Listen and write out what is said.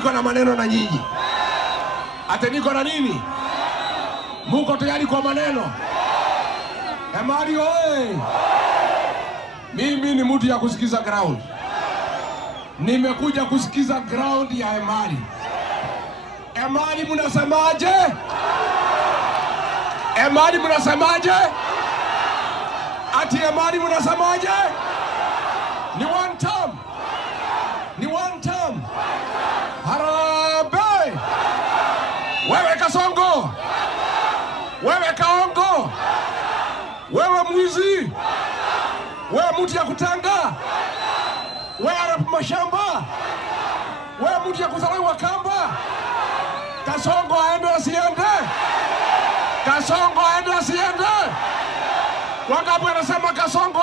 niko na maneno na nyinyi. Ate niko na nini? Muko tayari kwa maneno? Emali oye! Mimi ni mtu ya kusikiza ground. Nimekuja kusikiza ground ya Emali. Emali mnasemaje? Emali mnasemaje? Ati Emali mnasemaje? Ni one term. Ni one term. Harambee! Wewe Kasongo! Wewe Kaongo! Wewe mwizi! Wewe mtu ya kutanga! Wewe arabu mashamba! Wewe mtu ya kuzaliwa kamba! Kasongo aende asiende! Kasongo aende asiende! Wangapi wanasema Kasongo